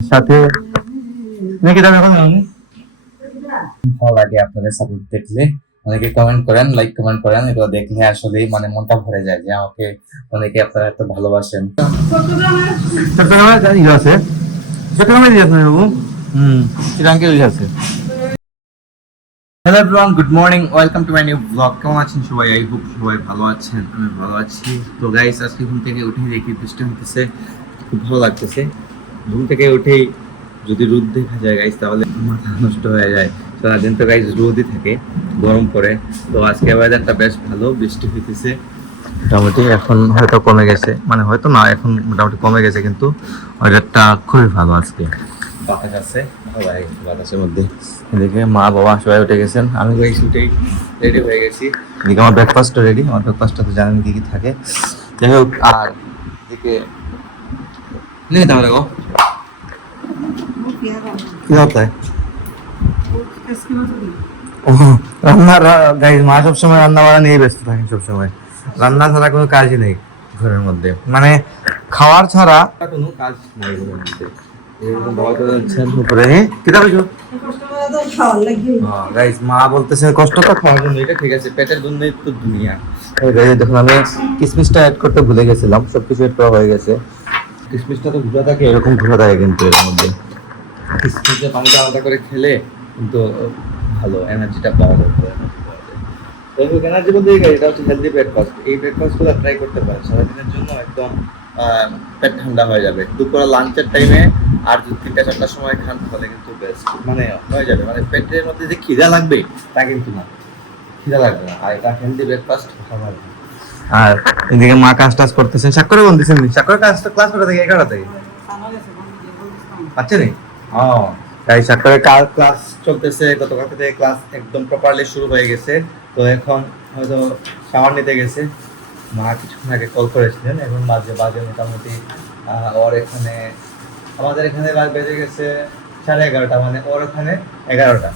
সাথে নাকি দাম এখন ভালো লাগে আপনাদের সাপোর্ট দেখলে। অনেকে কমেন্ট করেন, লাইক কমেন্ট করেন, এগুলো দেখলে আসলে মানে মনটা ভরে যায় যে আমাকে অনেকে আপনারা এত ভালোবাসেন। চট্টগ্রামে জানি আছে, চট্টগ্রামে দিয়ে আছে বাবু। শ্রীলঙ্কা আছে। Hello everyone, good morning, welcome to my new blog. কেমন আছেন সবাই? আই হোপ সবাই ভালো আছেন, আমি ভালো আছি। তো গাইস, আজকে ঘুম থেকে উঠে দেখি বৃষ্টি হতেছে, খুব ভালো লাগতেছে। ঘুম থেকে উঠেই যদি রোদ দেখা যায় গাইস, তাহলে মাথা নষ্ট হয়ে যায়। সারাদিন তো গাইস রোদই থাকে, গরম পড়ে। তো আজকে ওয়েদারটা বেশ ভালো, বৃষ্টি হইতেছে মোটামুটি। এখন হয়তো কমে গেছে, মানে হয়তো না, এখন মোটামুটি কমে গেছে, কিন্তু ওয়েদারটা খুবই ভালো আজকে। বাতাস আছে, ভালো লাগে বাতাসের মধ্যে। এদিকে মা বাবা সবাই উঠে গেছেন, আমি গাইস উঠেই রেডি হয়ে গেছি। এদিকে আমার ব্রেকফাস্টও রেডি। আমার ব্রেকফাস্টটা তো জানেন কি কি থাকে। যাই হোক, আর এদিকে নিয়ে দাও দেখো কি হতে রান্নার গাইজ মা সবসময় রান্না বান্না নিয়ে ব্যস্ত থাকেন সবসময়। রান্না ছাড়া কোনো কাজই নেই ঘরের মধ্যে, মানে খাওয়ার ছাড়া কোনো কাজ নেই ঘরের মধ্যে। মা বলতেছে কষ্ট তো খাওয়ার জন্য, এটা ঠিক আছে, পেটের জন্যই তো দুনিয়া। দেখুন আমি কিসমিসটা অ্যাড করতে ভুলে গেছিলাম, সবকিছু একটু হয়ে গেছে। কিসমিসটা তো ঘুরে থাকে, এরকম ঘুরে থাকে কিন্তু এর মধ্যে কিসমিসে পানিটা আলাদা করে খেলে কিন্তু ভালো এনার্জিটা পাওয়া যায়। এনার্জি বলতে এটা হচ্ছে হেলদি ব্রেকফাস্ট। এই ব্রেকফাস্টগুলো ট্রাই করতে পারেন, সারাদিনের জন্য একদম পেট ঠান্ডা হয়ে যাবে। দুপুরে লাঞ্চের টাইমে আর যদি 3টা-4টার সময় খান তাহলে কিন্তু বেস্ট, মানে হয়ে যাবে। মানে পেটের মধ্যে যে খিদা লাগবে তা কিন্তু না, খিদা লাগবে না। আর এটা হেলদি ব্রেকফাস্ট খাবার। আর এদিকে মা কাজ টাজ করতেছেন। সাক্ষরে বলতেছেন সাক্ষরের কাজটা ক্লাস করা থেকে 11টা থেকে পাচ্ছে নি। তাই সাক্ষরের ক্লাস চলতেছে, গতকাল থেকে ক্লাস একদম প্রপারলি শুরু হয়ে গেছে। তো এখন হয়তো শাওয়ার নিতে গেছে। মা কিছুক্ষণ আগে কল করেছিলেন, এখন বাজে মোটামুটি ওর এখানে, আমাদের এখানে বেজে গেছে 11:30, মানে ওর ওখানে 11টা।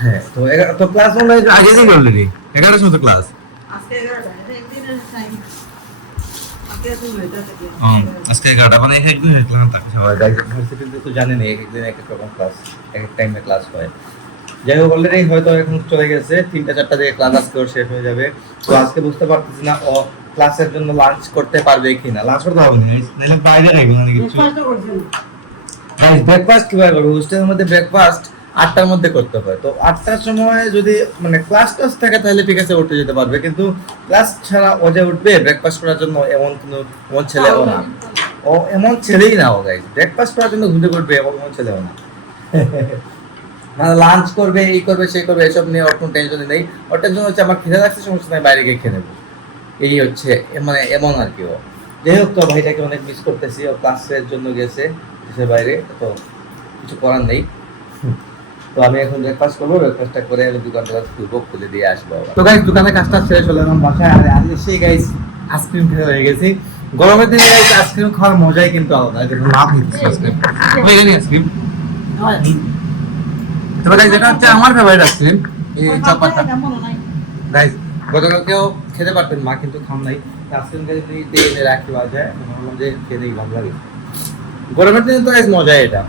হ্যাঁ, তো তো ক্লাস মনে হয় আগে থেকে অলরেডি 11টার সময় ক্লাস। আজকে 11টা, মানে এক একদিন ক্লাস থাকে সবাই। ইউনিভার্সিটিতে তো জানেন এক একদিন এক এক রকম ক্লাস, এক এক টাইমে ক্লাস হয়। যাই হোক, অলরেডি হয়তো এখন চলে গেছে 3টা-4টা থেকে ক্লাস আজকে ওর শেষ হয়ে যাবে। তো আজকে বুঝতে পারতেছি না ও ক্লাসের জন্য লাঞ্চ করতে পারবে কিনা। লাঞ্চ করতে হবে না, নাহলে বাইরে রাখবে না কিছু। ব্রেকফাস্ট কিভাবে করবে? হোস্টেলের মধ্যে ব্রেকফাস্ট 8টার মধ্যে করতে হয়। তো 8টার সময় যদি মানে ক্লাস টাস থাকে তাহলে ঠিক আছে, উঠে যেতে পারবে। কিন্তু ক্লাস ছাড়া ও যে উঠবে ব্রেকফাস্ট করার জন্য, এমন ছেলেও না। ও এমন ছেলেই না। ও গাইস ব্রেকফাস্ট করার জন্য ঘুরে ঘুরবে, এমন ছেলেও না। মানে লাঞ্চ করবে, এই করবে, সেই করবে, এসব নিয়ে ওর কোনো টেনশন নেই। ওর টেনশন হচ্ছে আমার খিদে লাগছে, সমস্যা নাই, বাইরে গিয়ে খেয়ে নেবো। এই হচ্ছে মানে এমন আর কি। ও যাই হোক, তো ভাইটাকে অনেক মিস করতেছি। ও ক্লাসের জন্য গেছে দেশের বাইরে, তো কিছু করার নেই। তো আমি এখন ব্রেকফাস্ট করবো, ব্রেকফাস্টটা করে আমি দোকানটা খুলবো, খুলে দিয়ে আসবো। তো গাইস দোকানে কাজটা শেষ হলো, এখন বাসায় আর সেই গাইস আইসক্রিম খেতে হয়ে গেছি। গরমের দিনে গাইস আইসক্রিম খাওয়ার মজাই কিন্তু আলাদা। দেখুন নাম হচ্ছে আইসক্রিম, আইসক্রিম। তবে গাইস এটা হচ্ছে আমার ফেভারিট আইসক্রিম, এই চপারটা। গাইস গতকালকেও খেতে পারতেন মা, কিন্তু খাম নাই। আইসক্রিমটা যদি দিয়ে রাখি বাজায়, ভাবলাম যে খেতেই ভালো লাগে। গরমের দিনে তো গাইস মজা এটা।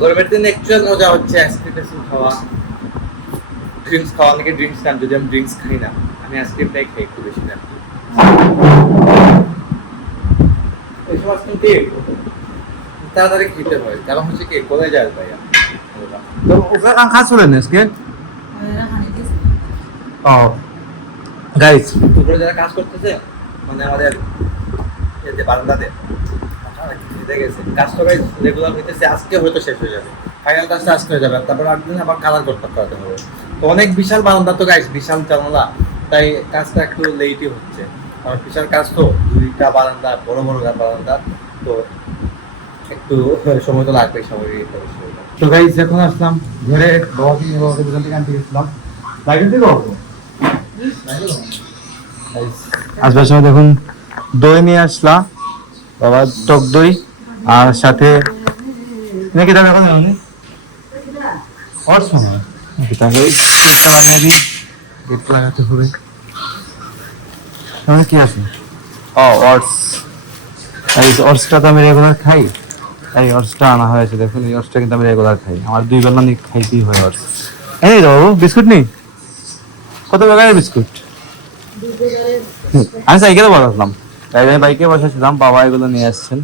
গরমের দিনে অ্যাকচুয়াল মজা হচ্ছে আইসক্রিম খাওয়া, ড্রিঙ্কস খাওয়া। নাকি ড্রিঙ্কস খান, যদি আমি ড্রিঙ্কস খাই না, আমি আইসক্রিমটাই খাই একটু বেশি না। এইসব আইসক্রিম তাড়াতাড়ি খেতে হয়, কারণ হচ্ছে কি কোলে যায় ভাইয়া। তো ওটা খাস হলেন আজকে? ও গাইস, উপরে যারা কাজ করতেছে, মানে আমাদের এই যে বারান্দাতে কাজ তো গাইস রেগুলার হইতেছে। আজকে হয়তো শেষ হয়ে যাবে, ফাইনাল কাজটা আজকে হয়ে যাবে। তারপর 8 দিন আবার কালার করতে হবে। তো অনেক বিশাল বারান্দা তো গাইস, বিশাল জানালা, তাই কাজটা একটু লেটই হচ্ছে। আর বিশাল কাজ তো, 2টা বারান্দা, বড় বড় বারান্দা, তো একটু সময় তো লাগবে সবাই। তো গাইস এখন আসলাম ঘরে, বাবাকে দোকান থেকে আনতে গেছিলাম। বাইরে থেকে আসবার সময় দেখুন দই নিয়ে আসলাম, বাবা টক দই, আর সাথে নাকি দাম এখন অর্স মনে হয়। গেটটা লাগিয়ে দিই, গেট লাগাতে হবে। কি আছে? ও অর্স, অর্সটা তো আমি রেগুলার খাই, এই অর্সটা আনা হয়েছে, দেখুন এই অর্সটা কিন্তু আমি রেগুলার খাই, আমার 2 বেলা খাইতেই হয় অর্স। এই তো বাবু বিস্কুট নেই, কত টাকার বিস্কুট? আমি সাইকেলে বসালাম, বাইকে বসাছিলাম, বাবা এগুলো নিয়ে আসছেন,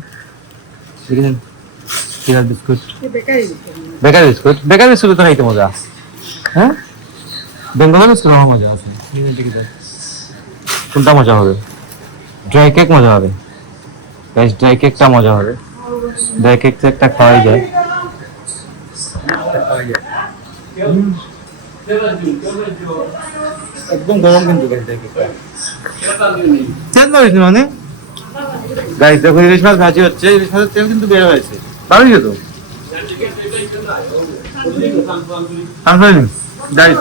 দেখেছেন কিরার biscuit, bakery biscuit. Bakery biscuit তো খাইতে মজা, হ্যাঁ বেঙ্গলের বিস্কুট আমার মজা আছে। কোনটা মজা হবে? ড্রাই কেক মজা হবে, ড্রাই কেকটা মজা হবে, ড্রাই কেক তো একটা খাওয়াই যায়। একদম গরম কিন্তু তেল মারিস মানে গাইস, দেখো ইলিশ মাছ ভাজি হচ্ছে, ইলিশ মাছের তেল কিন্তু বের হয়েছে, ভালোই তো গাইস।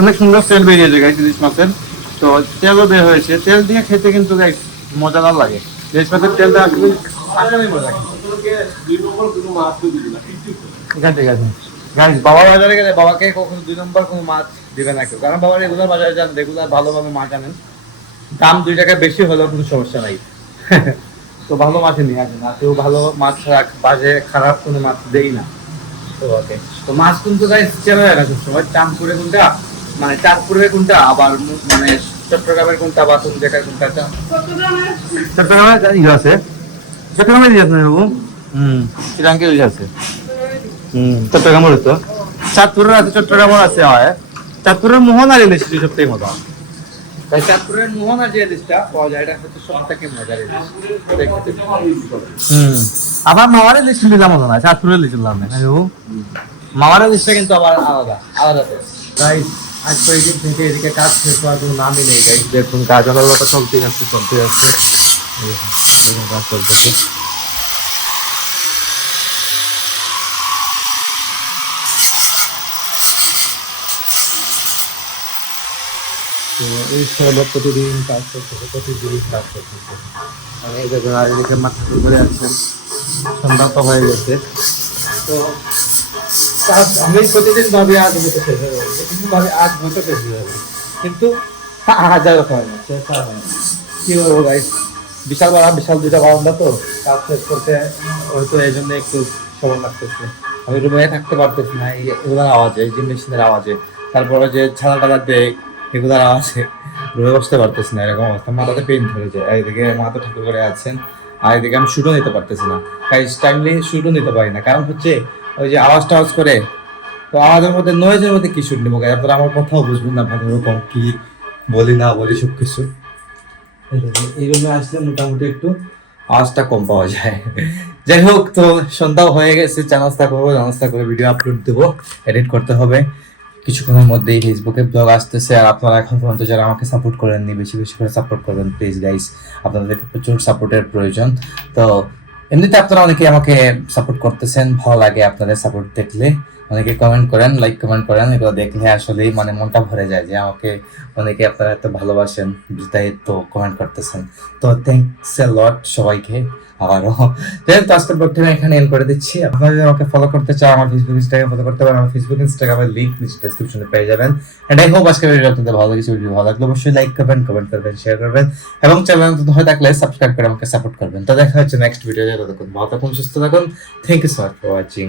অনেক সুন্দর তেল বেরিয়েছে গাইস ইলিশ মাছের, তো তেলও বের হয়েছে, তেল দিয়ে খেতে কিন্তু গাইস মজাদার লাগে। ইলিশ মাছের তেলটা আসলে এখান থেকে আছে গাইস। বাবা বাজারে গেলে বাবাকে কখনো 2 নম্বর কোনো মাছ দিবে না কেউ, কারণ বাবা রেগুলার বাজারে যান, রেগুলার ভালোভাবে মাছ আনেন, দাম 2 টাকা বেশি হলেও কোনো সমস্যা নাই। তো ভালো মাছই নিয়ে আসেন, আর কেউ ভালো মাছ ছাড়া বাজে খারাপ কোনো মাছ দেই না। তো ওকে, তো মাছ কিন্তু গাইস চেনা যায় না সবসময়, চাঁদপুরে কোনটা, মানে চাঁদপুরের কোনটা, আবার মানে চট্টগ্রামের কোনটা, বা কোন জায়গার কোনটা। চট্টগ্রামে ইয়ে আছে, চট্টগ্রামে দিয়ে আছে বাবু, শ্রীলঙ্কা ইলিশ আছে, চট্টগ্রামের তো, চাঁদপুরের আছে, চট্টগ্রামের আছে, হয় চাঁদপুরের মোহনার ইলিশ সবথেকে মজা। তাই চাঁদপুরের মোহনা যে ইলিশটা পাওয়া যায়, এটা হচ্ছে সব থেকে মজার ইলিশ। আবার মামার ইলিশ কিন্তু তেমন না, চাঁদপুরের ইলিশ না মামার ইলিশটা কিন্তু আবার আলাদা আলাদা। তাই আজ কয়েকদিন থেকে এদিকে কাজ শেষ হওয়ার কোনো নামই নেই গাইস, দেখুন কাজ আলাদা চলতে যাচ্ছে চলতে যাচ্ছে, কাজ চলতেছে। তো এই সব প্রতিদিন কাজ করতেছে, প্রতিদিন কাজ করতেছে। আর এই দেখুন আর এদিকে মাথা করে আছেন, সন্ধ্যা তো হয়ে গেছে। তো কাজ আমি প্রতিদিন ভাবি আজ হয়তো শেষ হয়ে যাবে, কিন্তু ভাবি আজ হয়তো শেষ হয়ে যাবে, কিন্তু আজ আর হয় না, শেষ আর হয় না। কি বলবো গাইস, বিশাল 2টা বারান্দা, তো কাজ শেষ করতে হয়তো এই জন্য একটু সময় লাগতেছে। আমি রুমে থাকতে পারতেছি না, এগুলোর আওয়াজে, এই যে মেশিনের আওয়াজে, তারপরে যে ছাদা টাদা দেয় এগুলোর আওয়াজে রুমে বসতে পারতেছি না, এরকম অবস্থা, মাথাতে পেইন ধরে যায়। আর এদিকে মা তো ঠাকুর করে আছেন, আর এদিকে আমি শুটও নিতে পারতেছি না গাইস, টাইমলি শুটও নিতে পারি না, কারণ হচ্ছে ওই যে আওয়াজ টাওয়াজ করে, তো আমাদের মধ্যে নয়েজের মধ্যে কি শুট নেবো, তারপর আমার কথাও বুঝবেন না ভালো রকম, কি বলি না বলি সব কিছু। এই রুমে আসলে মোটামুটি একটু আওয়াজটা কম পাওয়া যায়। যাই হোক, তো সন্ধ্যাও হয়ে গেছে, চা নাস্তা করবো, নাস্তা করে ভিডিও আপলোড দেবো, এডিট করতে হবে কিছুক্ষণের মধ্যেই। ফেসবুকে ব্লগ আসতেছে, আর আপনারা এখন পর্যন্ত যারা আমাকে সাপোর্ট করেননি, বেশি বেশি করে সাপোর্ট করবেন প্লিজ গাইস, আপনাদেরকে প্রচুর সাপোর্টের প্রয়োজন। তো এমনিতে আপনারা অনেকে আমাকে সাপোর্ট করতেছেন, ভালো লাগে আপনাদের সাপোর্ট দেখলে, অনেকে কমেন্ট করেন, লাইক কমেন্ট করেন, এগুলো দেখলে আসলেই মানে মনটা ভরে যায় যে আমাকে অনেকে আপনারা এত ভালোবাসেন, তাই তো কমেন্ট করতেছেন। তো থ্যাংকস এ লট সবাইকে আবারও। যাই হোক, আজকের ব্লগটা এখানে এন্ড করে দিচ্ছি। আপনারা যদি আমাকে ফলো করতে চান, আমার ফেসবুক ইনস্টাগ্রাম ফলো করতে পারেন, আমার ফেসবুক ইনস্টাগ্রামের লিংক ডেসক্রিপশনে পেয়ে যাবেন। এন্ড আই হোপ আজকের ভিডিও আপনাদের ভালো লেগেছে। ভিডিও ভালো লাগলে অবশ্যই লাইক করবেন, কমেন্ট করবেন, শেয়ার করবেন, এবং চ্যানেল নতুন হয়ে থাকলে সাবস্ক্রাইব করে আমাকে সাপোর্ট করবেন। তো দেখা হচ্ছে নেক্সট ভিডিওতে, ততক্ষণ ভালো থাকুন, সুস্থ থাকুন। Thank you so much for watching.